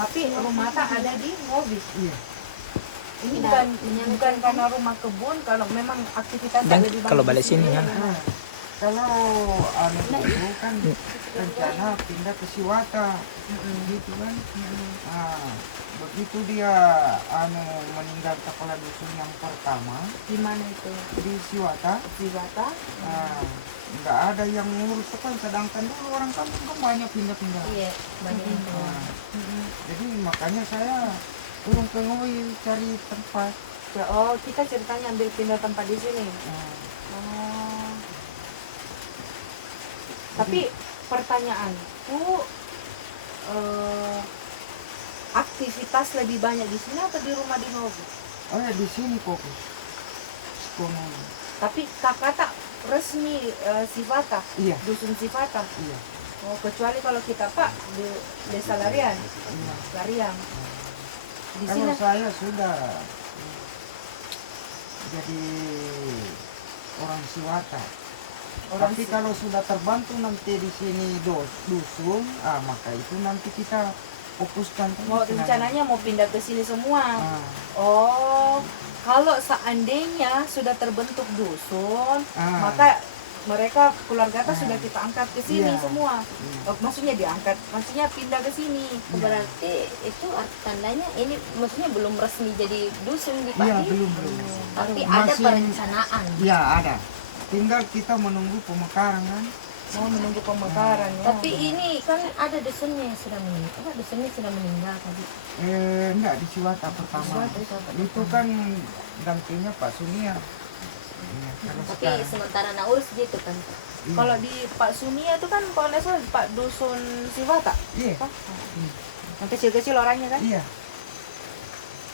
Tapi rumah tak ada di Ngowi. Iya. Ini bukan karena rumah kebun, kalau memang aktivitas Dan lebih kalau banyak balik di sini kan Nah, kalau anu dulu kan rencana pindah ke Siwata, gitu kan. Nah, begitu dia anu meninggal kepala dusun yang pertama Di mana itu? di Siwata, Siwata. nah, nggak ada yang ngurus kan, sedangkan dulu orang kampung kan banyak pindah-pindah. Iya, banyak itu. Nah, jadi makanya saya turun ke Ngoi cari tempat. Ya, oh, kita ceritanya ambil pindah tempat di sini. Nah, Oh. Tapi pertanyaanku, aktivitas lebih banyak di sini atau di rumah di Ngowi? oh ya di sini fokus. Sekolah. Tapi kakak tak resmi Sifata, Iya, dusun Sifata. iya, Oh, kecuali kalau kita Pak di Desa Larian, iya. Lariang. Di Kalau sini saya sudah jadi orang Siwata. orang Tapi kalau sudah terbantu nanti di sini dusun, maka itu nanti kita fokuskan. mau rencananya mau pindah ke sini semua. Ah, Oh, kalau seandainya sudah terbentuk dusun, ah, maka mereka keluarga kita sudah kita angkat ke sini Iya. semua. iya. Oh, maksudnya diangkat, maksudnya pindah ke sini. Berarti itu tandanya ini maksudnya belum resmi jadi dusun di Iya, Pati, belum. tapi ada Masih- perencanaan. Iya, ada. Tinggal kita menunggu pemekaran kan. Mau menunggu pemekaran ya. Tapi ini kan ada dusunnya yang sudah meninggal. Apa dusunnya sudah meninggal tadi? Enggak, di Siwata pertama. Siwata Itu kan dampingnya Pak Sunia. Iya, kalau Tapi sekarang. sementara Naurus gitu kan. Iya. Kalau di Pak Sunia itu kan kalau nggak salah Pak Dusun Sifata. Iya, Apa? Yang kecil-kecil orangnya kan. iya.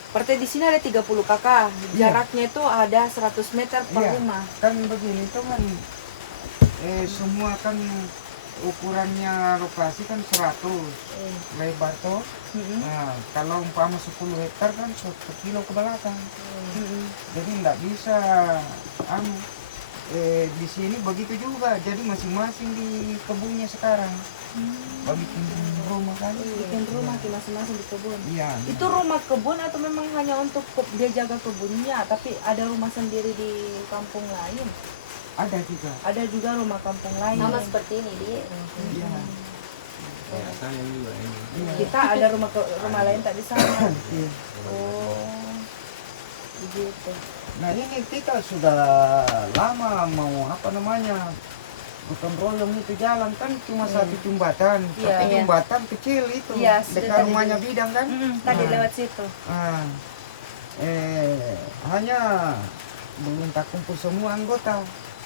Berarti di sini ada 30 kakak. Iya. Jaraknya itu ada 100 meter per Iya. rumah. Kan begini itu kan semua kan ukurannya lokasi kan 100 lebar toh. Mm-mm. Nah, kalau umpama 10 hektar kan 1 kilo ke belakang. Mm-mm. Jadi nggak bisa anu di sini begitu juga. Jadi masing-masing di kebunnya sekarang. Bikin rumah kan. Bikin rumah di masing-masing di kebun. Iya. Itu rumah kebun atau memang hanya untuk dia jaga kebunnya, tapi ada rumah sendiri di kampung lain? Ada juga. Ada juga rumah kampung lain. Sama seperti ini dia. Iya. Ya, saya juga ini. Iya. Kita ada rumah lain tak di sana. Iya. Oh, begitu. Nah ini kita sudah lama mau apa namanya gotong royong itu jalan kan cuma satu jembatan, Iya, tapi iya. jembatan kecil itu Iya, sudah dekat tadi rumahnya di- Bidang kan. Tadi Nah, lewat situ. ah, hanya belum tak kumpul semua anggota.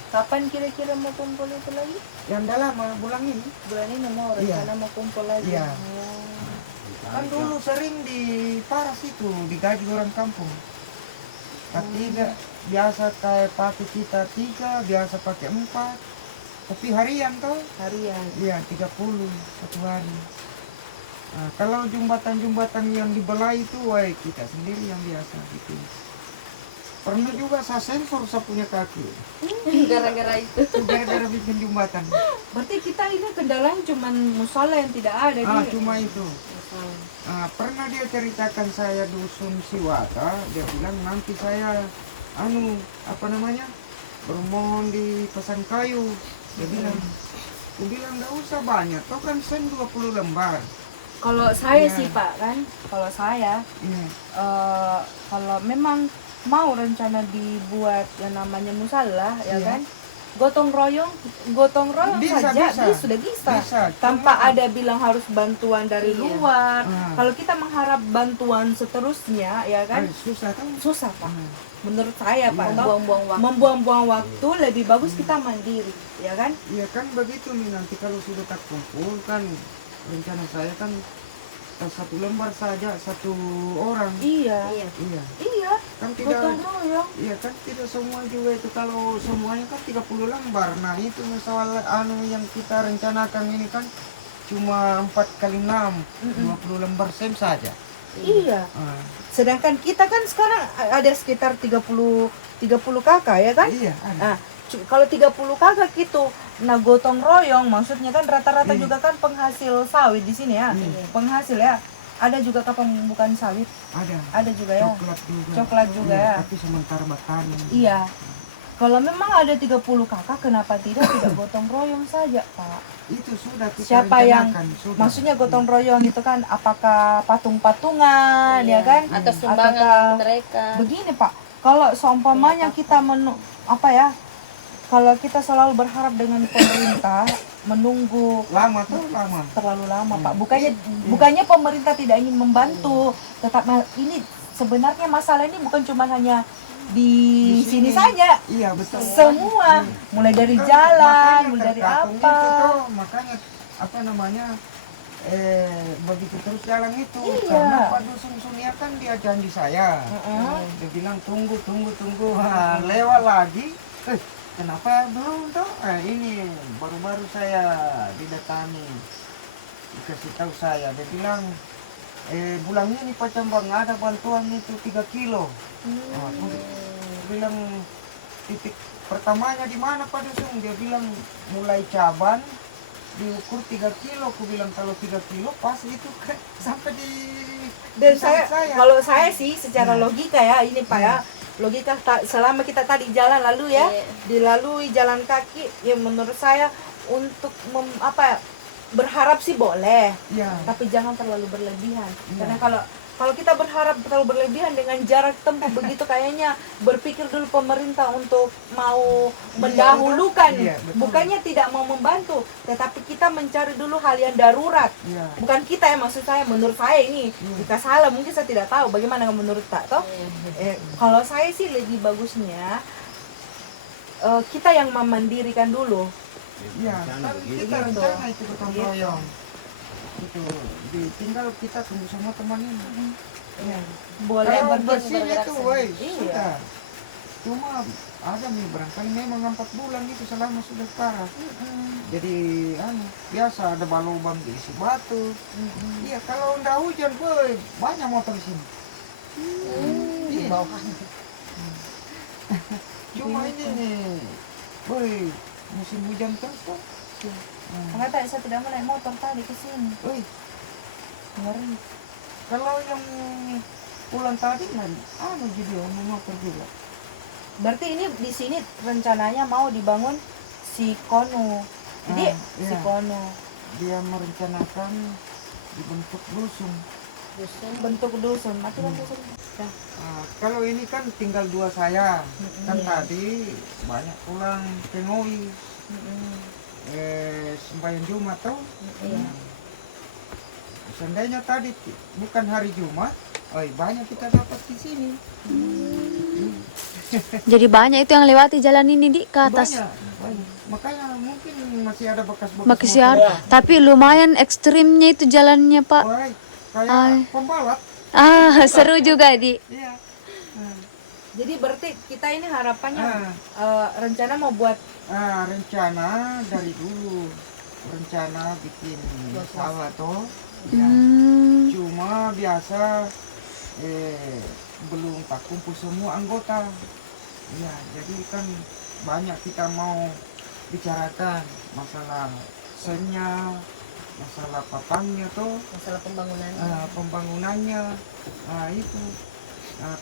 Kapan kira-kira mau kumpul itu lagi? Yang dah lama bulan ini. Bulan ini mau Iya. rencana mau kumpul lagi. Iya. Oh. Kan dulu sering di Paras itu digaji orang kampung. Tapi tidak biasa kayak pakai kita 3, biasa pakai 4. Tapi harian toh. Harian. Iya, 30 satu hari. Nah, kalau jembatan-jembatan yang dibelah itu, wah kita sendiri yang biasa gitu. Pernah juga saya sensor saya punya kaki. Gara-gara itu. Gara-gara bikin jembatan. Berarti kita ini kendalanya cuma musola yang tidak ada di. Cuma itu. Pernah dia ceritakan saya dusun Siwata, dia bilang nanti saya apa namanya? Bermohon di Pesan Kayu. Dia bilang, aku bilang nggak usah banyak, toh kan sen 20 lembar. Kalau saya Iya. sih Pak kan, kalau saya Iya. kalau memang mau rencana dibuat yang namanya musala ya Iya. kan, gotong royong Bisa, saja bisa. dia sudah bisa. Bisa, Tanpa cuma- ada bilang harus bantuan dari Iya. luar. Ah. Kalau kita mengharap bantuan seterusnya ya kan, Susah kan? susah Pak. Hmm. Menurut saya Pak, Iya. toh, Membuang-buang waktu. membuang-buang waktu lebih bagus kita mandiri ya kan. Iya kan begitu nih, nanti kalau sudah tak kumpul kan rencana saya kan satu lembar saja satu orang. Iya. Iya. Iya. Iya. Kan tidak. Gotong royong. Iya kan tidak semua juga itu, kalau semuanya kan 30 lembar. Nah itu soal yang kita rencanakan ini kan cuma 4 kali 6, 20 lembar sem saja. Iya. Ah, Sedangkan kita kan sekarang ada sekitar 30 kakak ya kan? iya ada. Nah, kalau 30 kakak gitu, nah gotong royong maksudnya kan rata-rata Iya. juga kan penghasil sawit di sini ya. Iya. Penghasil ya. ada juga kapal bukan sawit, ada juga ya. Coklat juga ya. Tapi sementara bertani. Iya. Kalau memang ada 30 kakak, kenapa tidak gotong royong saja, Pak? Itu sudah kita Siapa yang rencanakan, sudah. maksudnya gotong royong itu kan apakah patung-patungan ya kan? Atau sumbangan Ataukah- mereka. Begini, Pak. Kalau seumpamanya kita kalau kita selalu berharap dengan pemerintah menunggu Lama tuh lama. terlalu lama, Pak. Bukannya pemerintah tidak ingin membantu, tetap ini sebenarnya masalah ini bukan cuma hanya di sini saja. Iya betul. Semua, mulai dari jalan, Makanya mulai dari tergantung apa. itu tuh, makanya apa namanya begitu terus jalan itu. Iya. Karena Pak Dusun Sunia kan dia janji saya. Heeh. Dia bilang tunggu. Nah, lewat lagi. Kenapa belum toh? Ini baru-baru saya didatangi. Dikasih tahu saya. Dia bilang bulan ini Pak Cambang ada bantuan itu 3 kilo. Nah, aku bilang titik pertamanya di mana Pak Dusun? Dia bilang mulai Caban diukur 3 kilo. Aku bilang kalau 3 kilo pas itu sampai di Dan di saya, sawit kalau saya sih secara logika ya, ini Pak ya, logika selama kita tadi jalan lalu ya, Iya. dilalui jalan kaki, ya menurut saya untuk berharap sih boleh, Iya. tapi jangan terlalu berlebihan. Iya. Karena kalau kita berharap terlalu berlebihan dengan jarak tempuh begitu, kayaknya berpikir dulu pemerintah untuk mau mendahulukan, Iya, betul. bukannya tidak mau membantu, tetapi kita mencari dulu hal yang darurat. Iya. Bukan kita ya, maksud saya, menurut saya ini jika salah mungkin saya tidak tahu bagaimana menurut tak toh. Kalau saya sih lebih bagusnya kita yang memandirikan dulu. Iya, kan kita rencana itu gotong royong. Itu tinggal kita tunggu sama teman ini. Iya. Boleh Kalau berbuat bersih itu, woi, Iya. sudah. Cuma ada nih barangkali memang 4 bulan itu selama sudah parah. Jadi biasa ada balubang diisi batu. Iya, kalau ndak hujan, boy, banyak motor di sini. Di Iya. bawah. Cuma ini nih, boy, musim hujan terus kok. Karena tadi saya tidak mau naik motor tadi ke sini. Woi, Ngeri. kalau yang pulang tadi kan, jadi mau motor juga. Berarti ini di sini rencananya mau dibangun si kono. Jadi si iya. kono Dia merencanakan dibentuk dusun. bentuk dusun. Mati kan dusun. Dah. Kalau ini kan tinggal 2 saya. Kan Iya. tadi banyak pulang ke Ngowi. Sembahyang Jumat tuh. Iya. Seandainya tadi bukan hari Jumat, banyak kita dapat di sini. Jadi banyak itu yang lewati jalan ini di ke atas. Banyak. Makanya mungkin masih ada bekas-bekas Makisiar. motor. Tapi lumayan ekstrimnya itu jalannya, Pak. Woi, kayak Ay. pembalap. Seru juga, Di. Iya. Jadi berarti kita ini harapannya rencana mau buat Rencana dari dulu rencana bikin sawah tuh. Ya. Cuma biasa belum tak kumpul semua anggota. Ya, jadi kan banyak kita mau bicarakan masalah senya, masalah papangnya tuh, Masalah pembangunan. pembangunannya. Itu.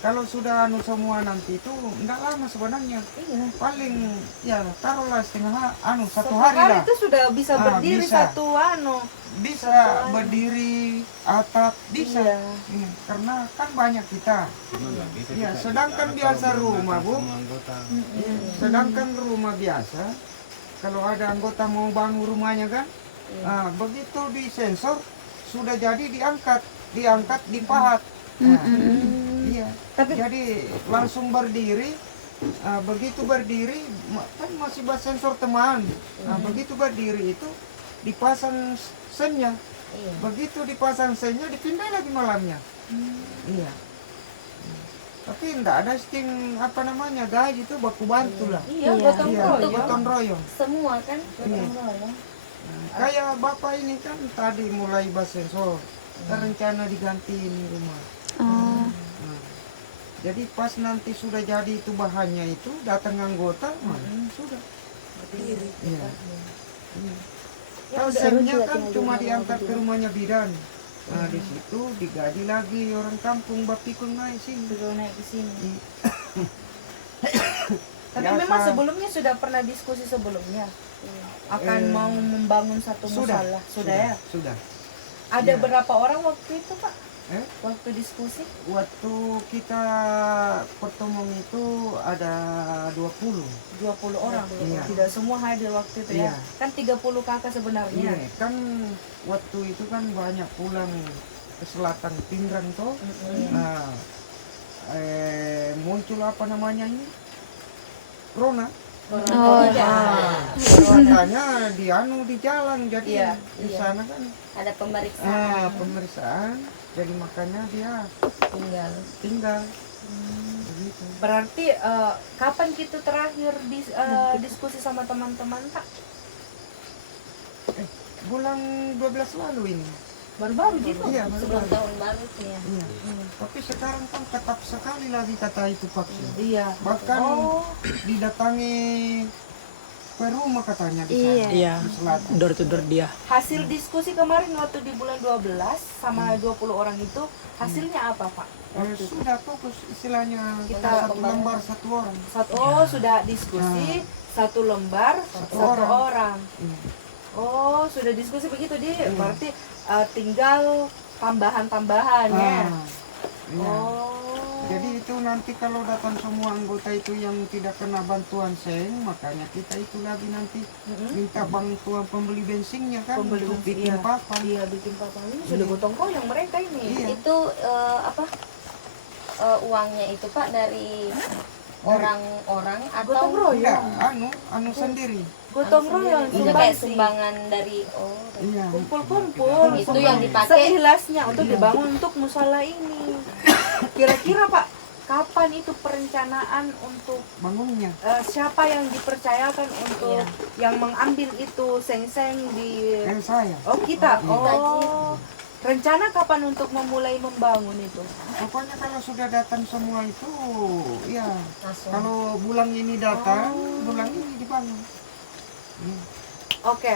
Kalau sudah semua nanti itu enggak lama sebenarnya. iya. Paling ya taruhlah satu Satu hari lah. itu sudah bisa berdiri bisa. satu Bisa satu berdiri atap bisa. Iya. Karena kan banyak kita. Iya, sedangkan biasa rumah, Bu. Iya, sedangkan rumah biasa kalau ada anggota mau bangun rumahnya kan, begitu disensor sudah jadi diangkat dipahat. Iya. Tapi Jadi langsung berdiri. Begitu berdiri kan masih bersensor teman. Begitu berdiri itu dipasang sennya. Iya. Begitu dipasang sennya dipindah lagi malamnya. Iya. Tapi enggak ada sting gaji itu baku bantu lah. iya, Iya. gotong Iya, royong. gotong royong. Semua kan. Iya. Kayak bapak ini kan tadi mulai bersensor. Rencana diganti ini rumah. Oh. Nah, jadi pas nanti sudah jadi itu bahannya itu datang anggota, sudah. Iya. Iya. Ya, Kalau udah. sennya kan cuma diangkat ke rumahnya bidan. Nah di situ digaji lagi orang kampung bapikun naik sini. Sudah naik ke sini. Tapi Biasa. memang sebelumnya sudah pernah diskusi sebelumnya akan mau membangun satu musalah. Sudah ya? Sudah. Ada Ya. berapa orang waktu itu, Pak? Eh? Waktu diskusi? Waktu kita pertemuan itu ada 20. 20 orang. Iya. Tidak semua hadir waktu itu ya. Iya. Kan 30 kakak sebenarnya. Iya, kan waktu itu kan banyak pulang ke selatan Pindrang tuh. Nah, muncul apa namanya ini? Corona. Oh, Makanya di jalan jadi Iya, di iya. sana kan Ada pemeriksaan pemeriksaan, jadi makanya dia tinggal. Begitu. Berarti kapan kita terakhir diskusi sama teman-teman, Pak? Bulan 12 lalu ini. Baru-baru gitu. Iya, sebelum baru. tahun baru sih ya. Iya. Tapi sekarang kan ketat sekali lagi kata itu vaksin. Iya. Bahkan Oh, didatangi per rumah katanya di Iya. sana, Iya. di selatan. Door to door dia. hasil diskusi kemarin waktu di bulan 12 sama 20 orang itu hasilnya apa, Pak? Sudah fokus istilahnya Kita satu lembar satu orang. Sudah diskusi satu lembar satu orang. Iya. Oh, sudah diskusi begitu berarti tinggal tambahan-tambahan ya. Ah, iya. Oh. Jadi itu nanti kalau datang semua anggota itu yang tidak kena bantuan seng, makanya kita itu lagi nanti minta bantuan pembeli bensinnya kan Pembeli untuk bensin, bikin iya. papan. Iya, bikin papan ini sudah gotong royong mereka ini. Iya. Itu uangnya itu Pak dari orang-orang atau Gotong royong. Enggak, anu sendiri. Gotong royong itu kayak sumbangsi. sumbangan dari Iya. Kumpul-kumpul Itu yang dipakai. seihlasnya untuk dibangun untuk musola ini. Kira-kira Pak, kapan itu perencanaan untuk Bangunnya. siapa yang dipercayakan untuk yang mengambil itu seng-seng di Saya. Oh kita. Iya. Oh. Rencana kapan untuk memulai membangun itu? Pokoknya kalau sudah datang semua itu, ya langsung. kalau bulan ini datang, bulan ini dibangun. Oke,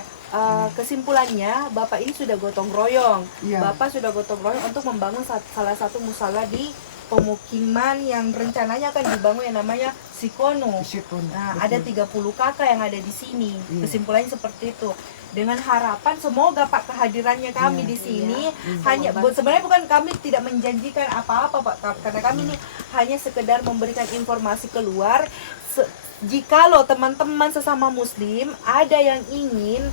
kesimpulannya Bapak ini sudah gotong royong. Iya. Bapak sudah gotong royong untuk membangun salah satu musala di pemukiman yang rencananya akan dibangun yang namanya Sikono. Isikun. Nah, Betul. ada 30 kakak yang ada di sini. Iya. Kesimpulannya seperti itu. Dengan harapan semoga Pak kehadirannya kami Iya. di sini Iya. hanya sebenarnya bukan kami tidak menjanjikan apa-apa Pak, karena kami ini hanya sekedar memberikan informasi keluar. Jikalau teman-teman sesama muslim ada yang ingin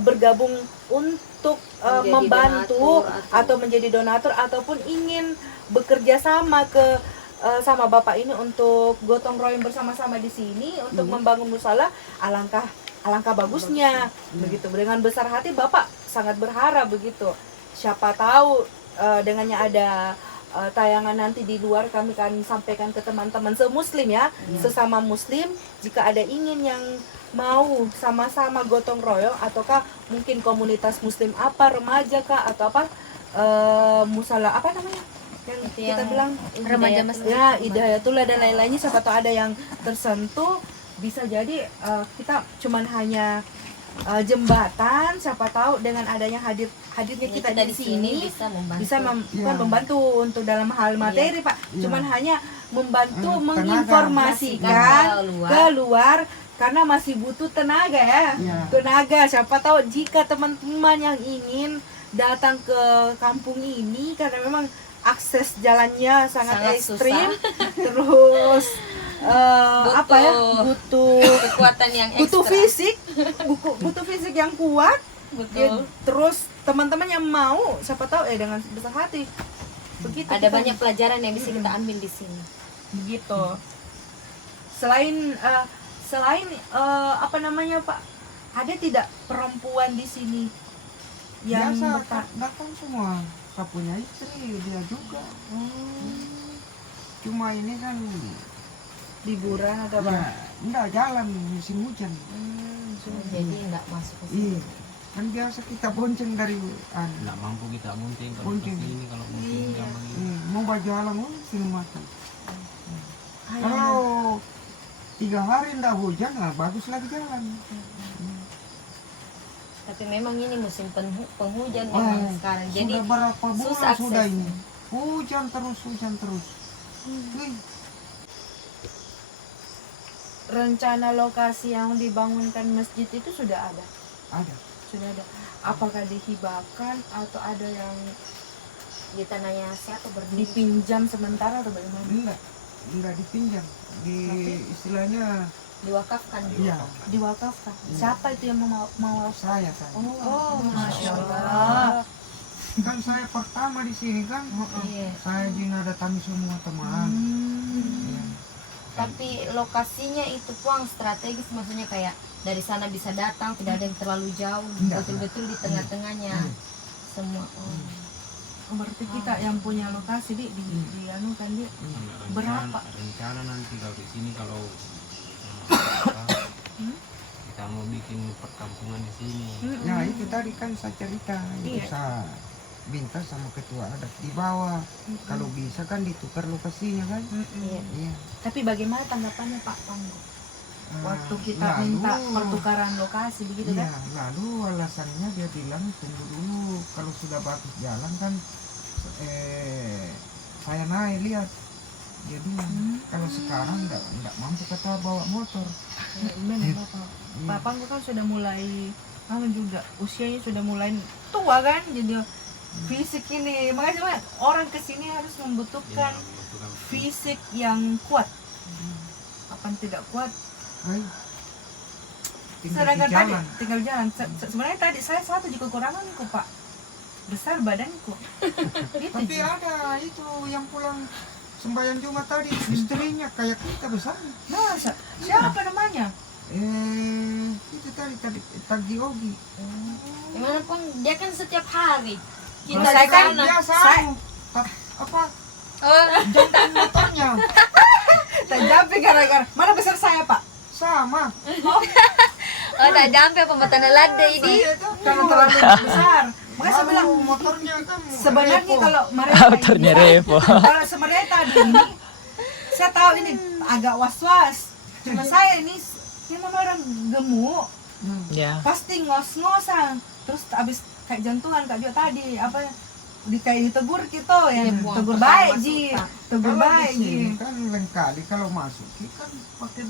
bergabung untuk Menjadi membantu donatur atau menjadi donatur ataupun ingin bekerja sama sama Bapak ini untuk gotong royong bersama-sama di sini untuk membangun musala, alangkah bagusnya begitu. Dengan besar hati Bapak sangat berharap begitu. Siapa tahu dengannya ada tayangan nanti di luar, kami akan sampaikan ke teman-teman semuslim ya, sesama muslim, jika ada ingin yang mau sama-sama gotong royong ataukah mungkin komunitas muslim apa, remaja kah atau apa, musala apa namanya yang Itu kita yang bilang remaja masjid. ya, Hidayatullah dan lain-lainnya, siapa tahu ada yang tersentuh, bisa jadi kita cuman hanya jembatan, siapa tahu dengan adanya hadirnya kita di sini bisa bukan membantu untuk dalam hal materi Pak, cuman hanya membantu Tenaga. menginformasikan Tenaga ke luar karena masih butuh tenaga ya. Iya. Tenaga, siapa tahu jika teman-teman yang ingin datang ke kampung ini karena memang akses jalannya sangat ekstrim, terus apa ya, butuh kekuatan yang butuh ekstra. fisik, butuh fisik yang kuat. Betul. Terus teman-teman yang mau, siapa tahu dengan besar hati begitu. Ada kita- banyak pelajaran yang bisa kita ambil di sini. begitu. Selain apa namanya Pak, ada tidak perempuan di sini yang Biasa datang semua. Saya punya istri, dia juga. Cuma ini kan liburan atau apa? ya, enggak jalan musim hujan. Jadi enggak masuk ke sini. Iya. Kan biasa kita bonceng dari Nggak mampu kita muncing kalau Muncing. ke sini kalau muncing Iya. jam begini. mau berjalan sini mati. Hai. Kalau 3 hari enggak hujan, nah bagus lagi jalan. Tapi memang ini musim penghujan Oh, memang sekarang. Jadi sudah berapa bulan susah sudah aksesnya. ini? Hujan terus. Wih, Rencana lokasi yang dibangunkan masjid itu sudah ada. ada. Sudah ada. Apakah dihibahkan atau ada yang di tanahnya siapa berdiri? dipinjam sementara atau bagaimana? Enggak dipinjam. Istilahnya Diwakafkan. iya, Diwakafkan. Siapa itu yang mau saya. Oh, masya Allah. Kan saya pertama di sini kan. Iya. Saya juga datangi semua teman. Iya. Tapi lokasinya itu Puang strategis, maksudnya kayak dari sana bisa datang, tidak ada yang terlalu jauh, Enggak. betul-betul di tengah-tengahnya semua. Oh, berarti kita yang punya lokasi di anu kan di berapa? Rencana nanti kalau di sini kalau kita mau bikin perkampungan di sini. Nah itu tadi kan saya cerita, itu Iya. saya minta sama ketua adat di bawah. Kalau bisa kan ditukar lokasinya kan. Iya. Iya. Tapi bagaimana tanggapannya Pak Panggo? Waktu kita Lalu- minta pertukaran lokasi begitu Iya, kan? lalu alasannya dia bilang tunggu dulu, kalau sudah bagus jalan kan saya naik lihat. Dia bilang kalau sekarang enggak mampu kata bawa motor. Gimana Bapak? Iya. Pak Panggo kan sudah mulai anu juga, usianya sudah mulai tua kan, jadi fisik ini makanya cuma orang kesini harus membutuhkan Membutuhkan fisik yang kuat. Kapan tidak kuat? Hai. Tinggal Sedangkan di tadi jalan. tinggal jalan. Sebenarnya tadi saya satu juga kekuranganku Pak, besar badanku. Gitu, Tapi Ji. ada itu yang pulang sembahyang Jumat tadi, istrinya kayak kita besar. Masa? Siapa namanya? Itu tadi Ogi. Gimana Puang, dia kan setiap hari kita Saya di kan sana. biasa saya- apa Oh, jantan motornya Tak jampi gara-gara mana besar saya Pak? sama. oh tak jampe apa mata nalada ini. Kalau terlalu besar. Makanya saya bilang Lalu motornya kan sebenarnya repo. kalau mereka Motornya ini, Revo. kalau sebenarnya tadi ini saya tahu ini agak was-was. Cuma saya ini memang orang gemuk, Ya. pasti ngos-ngosan. Terus abis kayak jantungan Kak Jo tadi apa kayak ditegur gitu ya. Iya, buang Tegur pertama baik Ji. suka. Tegur Kalau baik di Ji. sini kan lain kali kalau masuk kan pakai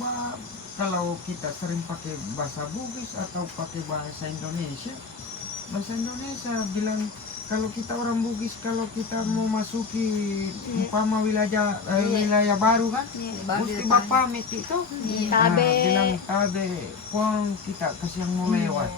kalau kita sering pakai bahasa Bugis atau pakai bahasa Indonesia bilang kalau kita orang Bugis kalau kita mau masuki umpama wilayah baru kan mesti bapak pamit itu Tabe. bilang tabe Puang kita kasih yang mau lewat